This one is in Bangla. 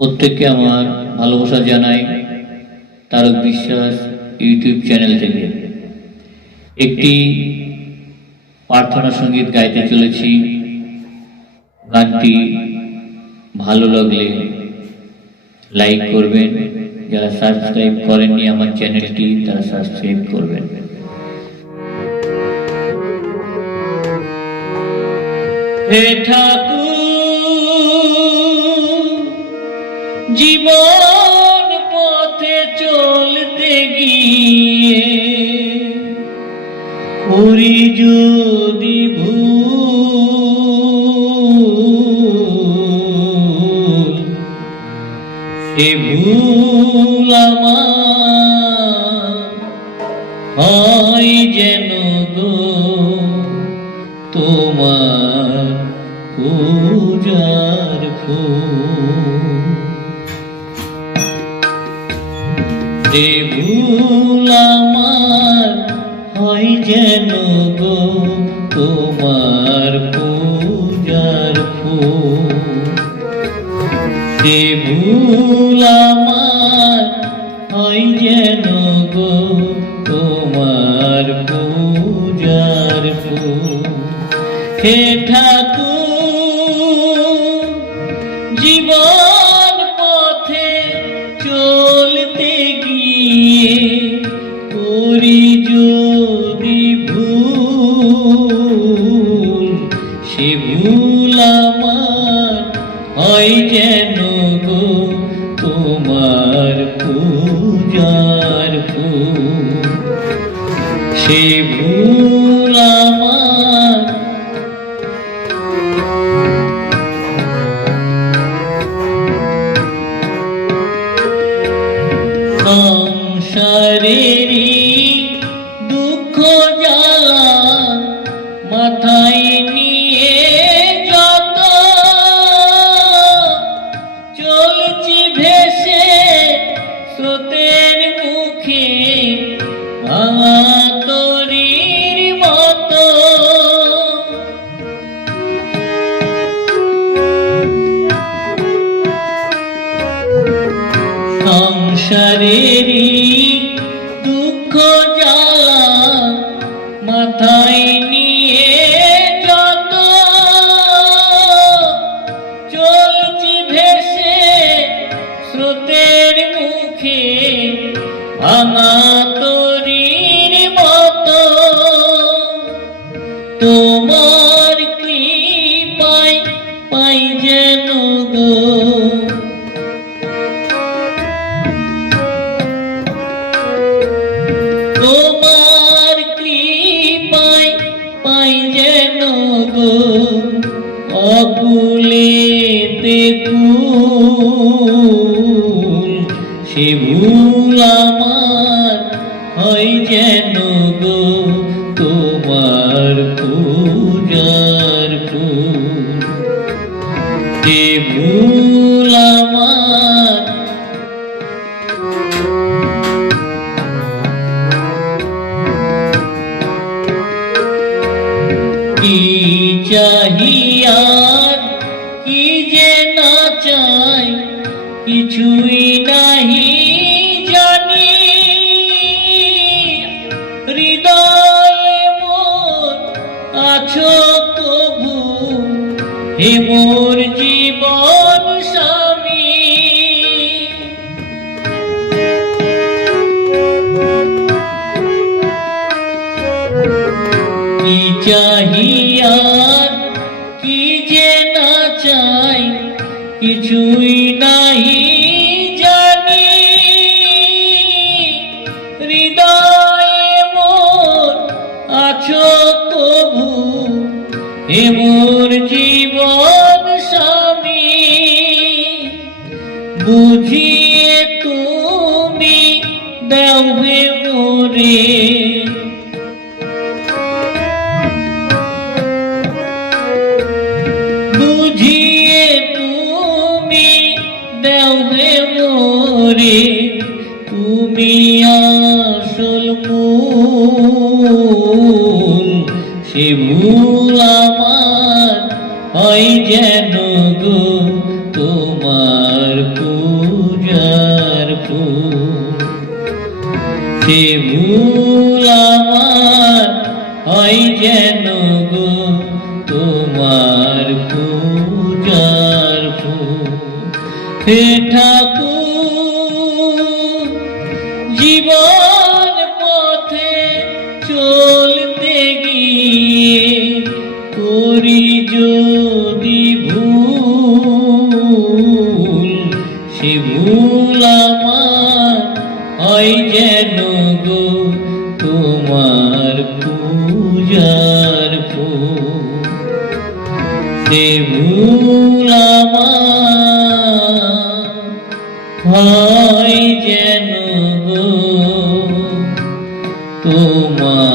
প্রত্যেককে আমার ভালোবাসা জানাই তারক বিশ্বাস ইউটিউব চ্যানেল থেকে। একটি প্রার্থনা সংগীত গাইতে চলেছি। গানটি ভালো লাগলে লাইক করবেন। যারা সাবস্ক্রাইব করেননি আমার চ্যানেলটি, তারা সাবস্ক্রাইব করবেন। হে ঠাকুর! জীবন পথে চলতে গিয়ে করি যদি ভুল, সে ভুল আমার হয় যেন গো তোমার পূজার ফুল। ভুল আমার হয় যেন গো তোমার পূজার ফুল। সে ভুল আমার হয় যেন গো তোমার পূজার ফুল। হে ঠাকুর সে ভুল আমার হয় যেন গো তোমার পূজার সে ভুল আমার সংসারেরই দুঃখ সংসারেরই দুঃখ জ্বালা মাথায় নিয়ে যত চলছি ভেসে স্রোতের মুখে ভাঙা তরির অকুলেতে ফুল সে ভুল আমার হয় যেন গো। চাহিয়ার কি যে না চাই কিছুই নাহি জানি। হৃদয় মোর আছো তবু হে মোর কি চাহিয়ার কি যে না চাই, কিছুই নাহি জানি। হৃদয়ে মোর আছো তবু হে মোর জীবন স্বামী। বুঝিয়ে তুমি হে মোরে। সে আমার, হয় যেন গো তোমার পূজার সে আমার, হয় যেন গো তোমার পূজার হে ঠাকুর, জীবন যদি ভুল, সে ভুল আমার হয় যেন গো তোমার পূজার সে ভুল আমার হয় যেন গো তোমার